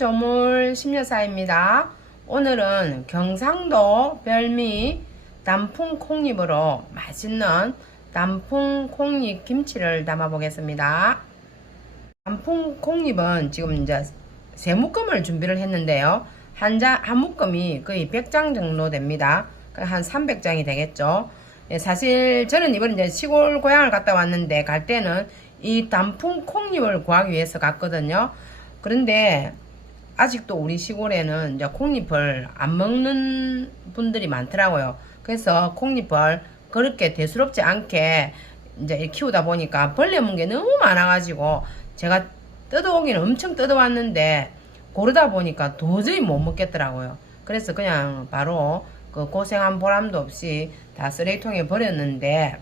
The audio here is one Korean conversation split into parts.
조물 심여사입니다. 오늘은 경상도 별미 단풍 콩잎으로 맛있는 단풍 콩잎 김치를 담아 보겠습니다. 단풍 콩잎은 지금 이제 세 묶음을 준비를 했는데요. 한 묶음이 거의 100장 정도 됩니다. 한 300장이 되겠죠. 사실 저는 이번에 이제 시골 고향을 갔다 왔는데 갈 때는 이 단풍 콩잎을 구하기 위해서 갔거든요. 그런데 아직도 우리 시골에는 이제 콩잎을 안 먹는 분들이 많더라고요. 그래서 콩잎을 그렇게 대수롭지 않게 이제 키우다 보니까 벌레 문 게 너무 많아가지고 제가 뜯어오기는 엄청 뜯어왔는데 고르다 보니까 도저히 못 먹겠더라고요. 그래서 그냥 바로 그 고생한 보람도 없이 다 쓰레기통에 버렸는데,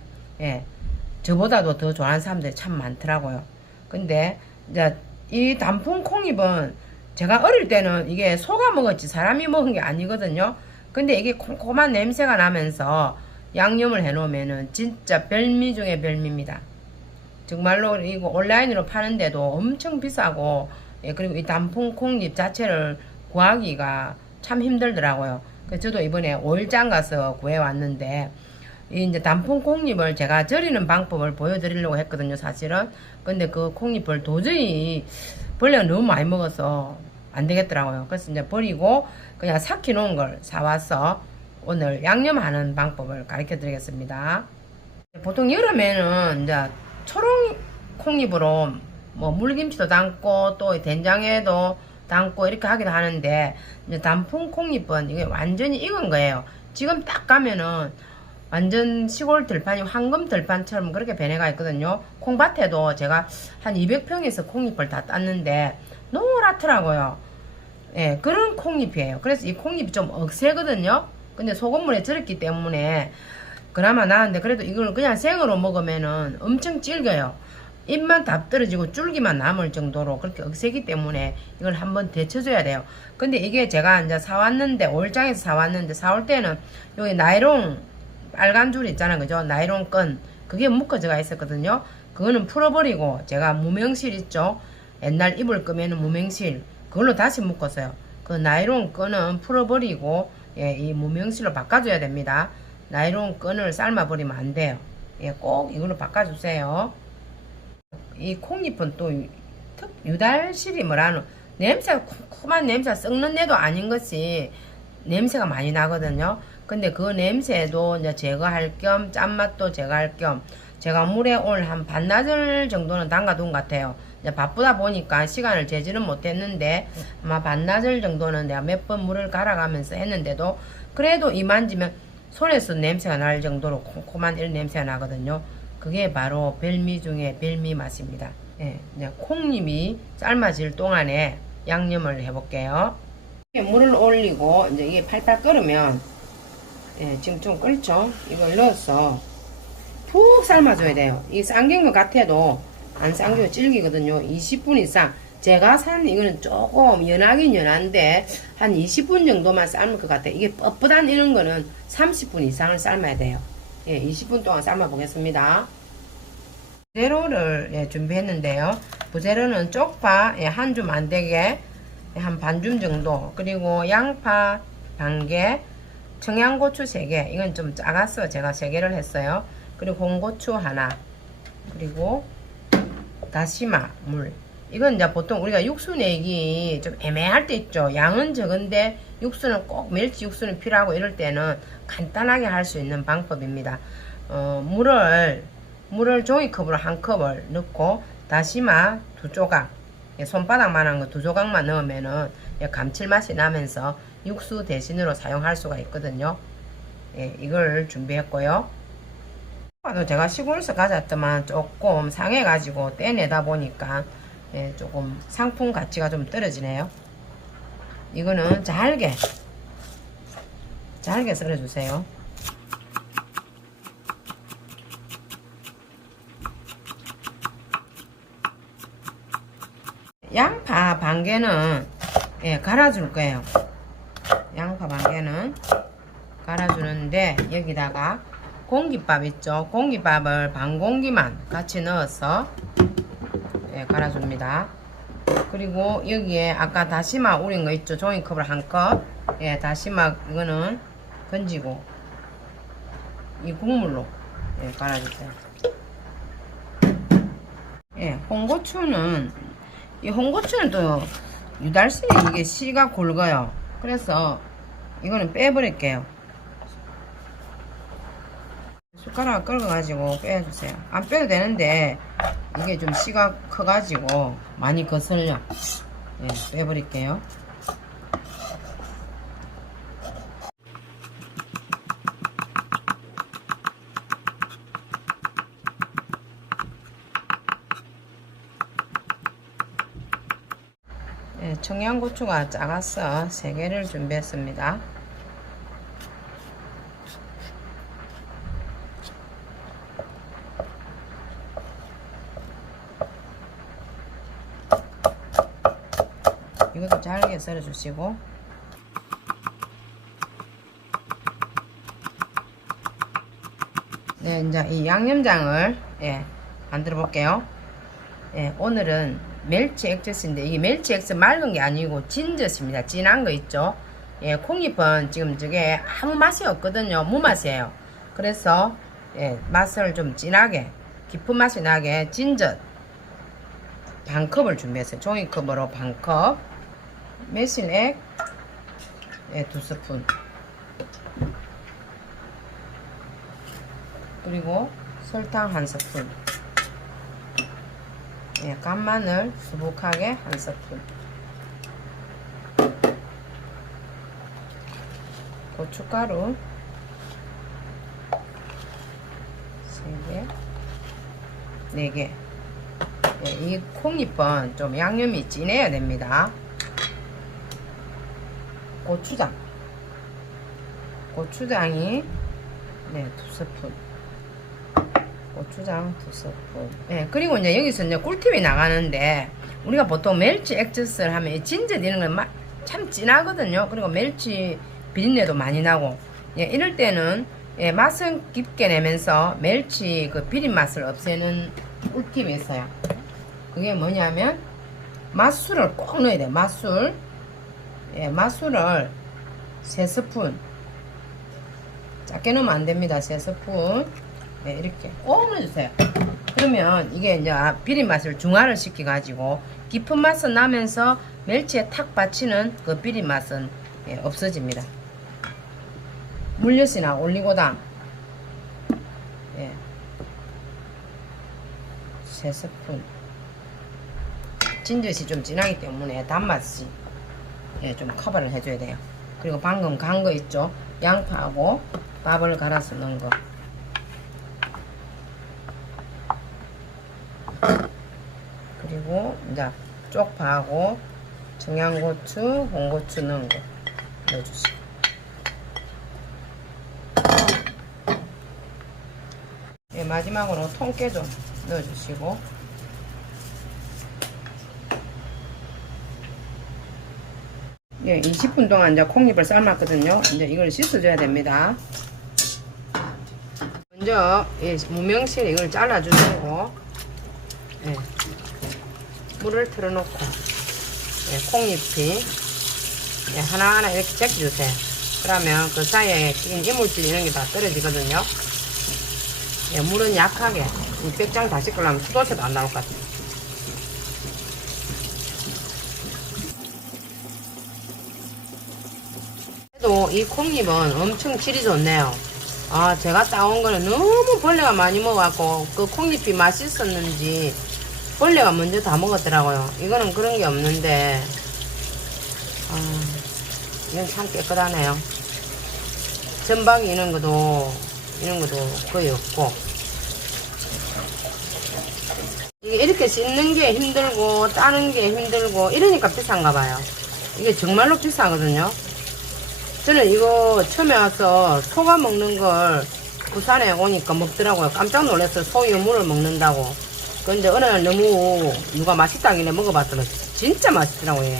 저보다도 더 좋아하는 사람들이 참 많더라고요. 근데 이제 이 단풍 콩잎은 제가 어릴 때는 이게 소가 먹었지 사람이 먹은 게 아니거든요. 근데 이게 콩콩한 냄새가 나면서 양념을 해 놓으면은 진짜 별미 중에 별미입니다. 정말로 이거 온라인으로 파는데도 엄청 비싸고, 그리고 이 단풍 콩잎 자체를 구하기가 참 힘들더라고요. 그래서 저도 이번에 5일장 가서 구해왔는데, 이제 단풍 콩잎을 제가 절이는 방법을 보여드리려고 했거든요, 사실은. 근데 그 콩잎을 도저히 벌레가 너무 많이 먹어서 안 되겠더라고요. 그래서 이제 버리고 그냥 삭혀 놓은 걸 사와서 오늘 양념하는 방법을 가르쳐 드리겠습니다. 보통 여름에는 이제 초록 콩잎으로 뭐 물김치도 담고 또 된장에도 담고 이렇게 하기도 하는데, 이제 단풍 콩잎은 이게 완전히 익은 거예요. 지금 딱 가면은 완전 시골 들판이 황금 들판처럼 그렇게 변해가 있거든요. 콩밭에도 제가 한 200평에서 콩잎을 다 땄는데 노랗더라고요. 그런 콩잎이에요. 그래서 이 콩잎이 좀 억세거든요. 근데 소금물에 절였기 때문에 그나마 나은데, 그래도 이걸 그냥 생으로 먹으면은 엄청 질겨요. 잎만 다 떨어지고 줄기만 남을 정도로 그렇게 억세기 때문에 이걸 한번 데쳐줘야 돼요. 근데 이게 제가 이제 사왔는데, 올장에서 사왔는데, 사올 때는 여기 나이롱 빨간 줄 있잖아요, 그죠? 나이론 끈, 그게 묶어져가 있었거든요. 그거는 풀어버리고 제가 무명실 있죠, 옛날 이불 끄면은 무명실, 그걸로 다시 묶었어요. 그 나이론 끈은 풀어버리고 이 무명실로 바꿔줘야 됩니다. 나이론 끈을 삶아버리면 안 돼요. 꼭 이걸로 바꿔주세요. 이 콩잎은 또 유달실이 뭐라노, 냄새가 쿰쿰한 냄새가 썩는 애도 아닌 것이 냄새가 많이 나거든요. 근데 그 냄새도 이제 제거할 겸 짠맛도 제거할 겸 제가 물에 오늘 한 반나절 정도는 담가둔 것 같아요. 이제 바쁘다 보니까 시간을 재지는 못했는데 아마 반나절 정도는 내가 몇 번 물을 갈아가면서 했는데도 그래도 이 만지면 손에서 냄새가 날 정도로 콩콩한 이런 냄새가 나거든요. 그게 바로 별미 중에 별미 맛입니다. 이제 콩잎이 삶아질 동안에 양념을 해볼게요. 물을 올리고 이제 이게 팔팔 끓으면, 지금 좀 끓죠? 이걸 넣어서 푹 삶아줘야 돼요. 이 삶긴 것 같아도 안 삶기면 질기거든요. 20분 이상. 제가 산 이거는 조금 연하긴 연한데 한 20분 정도만 삶을 것 같아요. 이게 뻣뻣한 이런 거는 30분 이상을 삶아야 돼요. 20분 동안 삶아 보겠습니다. 부재료를 준비했는데요. 부재료는 쪽파 한 줌 안 되게 한 반줌 정도, 그리고 양파 반개, 청양고추 3개, 이건 좀 작아서 제가 3개를 했어요. 그리고 홍고추 하나, 그리고 다시마 물. 이건 이제 보통 우리가 육수 내기 좀 애매할 때 있죠. 양은 적은데 육수는 꼭 멸치 육수는 필요하고 이럴 때는 간단하게 할 수 있는 방법입니다. 물을 종이컵으로 한 컵을 넣고 다시마 2조각, 손바닥만한 거 2조각만 넣으면은 감칠맛이 나면서 육수 대신으로 사용할 수가 있거든요. 이걸 준비했고요. 제가 시골에서 가졌더만 조금 상해가지고 떼내다 보니까 조금 상품 가치가 좀 떨어지네요. 이거는 잘게 썰어주세요. 양파 반개는 갈아줄 거예요. 양파 반개는 갈아주는데 여기다가 공깃밥 있죠? 공깃밥을 반 공기만 같이 넣어서 갈아줍니다. 그리고 여기에 아까 다시마 우린 거 있죠? 종이컵을 한 컵. 예, 다시마 이거는 건지고 이 국물로 예, 갈아주세요. 예, 홍고추는 이 홍고추는 또 유달선이 이게 씨가 굵어요. 그래서 이거는 빼버릴게요. 숟가락 긁어가지고 빼주세요. 안 빼도 되는데 이게 좀 씨가 커가지고 많이 거슬려. 예, 빼버릴게요. 예, 청양고추가 작아서 3개를 준비했습니다. 이것도 잘게 썰어 주시고 네, 이제 이 양념장을 예, 만들어 볼게요. 예, 오늘은 멸치 액젓인데 이게 멸치 액젓 맑은 게 아니고 진젓입니다. 진한 거 있죠. 예, 콩잎은 지금 저게 아무 맛이 없거든요. 무맛이에요. 그래서 예, 맛을 좀 진하게 깊은 맛이 나게 진젓 반컵을 준비했어요. 종이컵으로 반컵, 매실액 예, 2스푼, 그리고 설탕 1스푼, 예, 간마늘 수북하게 1스푼, 고춧가루 3개, 4개. 예, 이 콩잎은 좀 양념이 진해야 됩니다. 고추장이 네, 2스푼. 고추장 2스푼. 예, 그리고 이제 여기서 이제 꿀팁이 나가는데 우리가 보통 멸치 액젓을 하면 이 진젓 이런 건 참 진하거든요. 그리고 멸치 비린내도 많이 나고 예, 이럴 때는 예, 맛은 깊게 내면서 멸치 그 비린 맛을 없애는 꿀팁이 있어요. 그게 뭐냐면 맛술을 꼭 넣어야 돼요. 맛술. 예, 맛술을 3스푼. 작게 넣으면 안 됩니다. 3스푼. 네, 이렇게 꼭 넣어주세요. 그러면 이게 이제 비린 맛을 중화를 시켜가지고 깊은 맛은 나면서 멸치에 탁 받치는 그 비린 맛은 예, 없어집니다. 물엿이나 올리고당 예, 3스푼. 진젓이 좀 진하기 때문에 단맛이 예, 좀 커버를 해줘야 돼요. 그리고 방금 간 거 있죠? 양파하고 밥을 갈아서 넣은 거. 그리고 이제 쪽파하고 청양고추, 홍고추 넣은 거 넣어주시고. 예, 마지막으로 통깨 좀 넣어주시고. 예, 20분 동안 이제 콩잎을 삶았거든요. 이제 이걸 씻어줘야 됩니다. 먼저 예, 무명실 이걸 잘라주시고 예, 물을 틀어놓고 예, 콩잎이 예, 하나하나 이렇게 제껴주세요. 그러면 그 사이에 끼인 이물질 이런 게 다 떨어지거든요. 예, 물은 약하게 이 뼈장 다 씻으려면 수도새도 안 나올 것 같아요. 또 이 콩잎은 엄청 질이 좋네요. 아, 제가 따온 거는 너무 벌레가 많이 먹어갖고 그 콩잎이 맛있었는지 벌레가 먼저 다 먹었더라고요. 이거는 그런 게 없는데 이건 참 깨끗하네요. 전박이 이런 것도 거의 없고. 이게 이렇게 씻는 게 힘들고 따는 게 힘들고 이러니까 비싼가 봐요. 이게 정말로 비싸거든요. 저는 이거 처음에 와서 소가 먹는 걸 부산에 오니까 먹더라고요. 깜짝 놀랐어요. 소의 물을 먹는다고. 근데 어느 날 너무 누가 맛있다길래 먹어봤더니 진짜 맛있더라고요.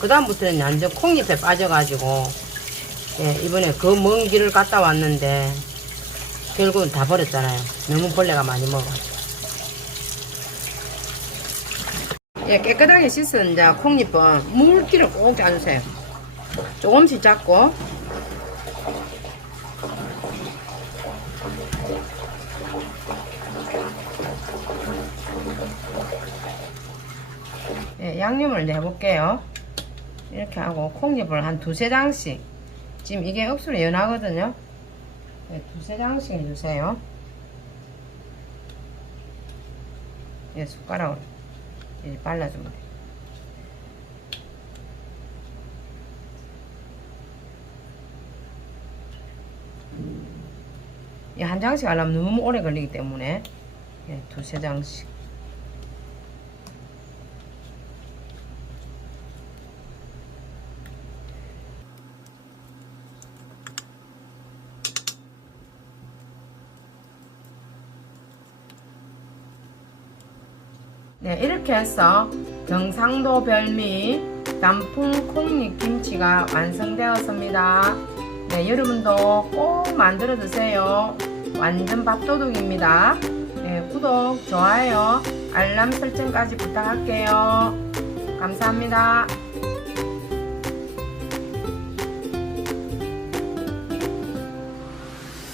그 다음부터는 완전 콩잎에 빠져가지고 예, 이번에 그 먼 길을 갔다 왔는데 결국은 다 버렸잖아요. 너무 벌레가 많이 먹어가지고. 예, 깨끗하게 씻은 이제 콩잎은 물기를 꼭 짜주세요. 조금씩 잡고 예, 양념을 내볼게요. 이렇게 하고 콩잎을 한 두세 장씩, 지금 이게 억수로 연하거든요. 네, 두세 장씩 해주세요. 예, 숟가락으로 이렇게 발라주면 돼요. 예, 한 장씩 하려면 너무 오래 걸리기 때문에 예, 두세 장씩. 네, 이렇게 해서 경상도 별미 단풍 콩잎 김치가 완성되었습니다. 네, 여러분도 꼭 만들어 드세요. 완전 밥도둑입니다. 네, 구독, 좋아요, 알람 설정까지 부탁할게요. 감사합니다.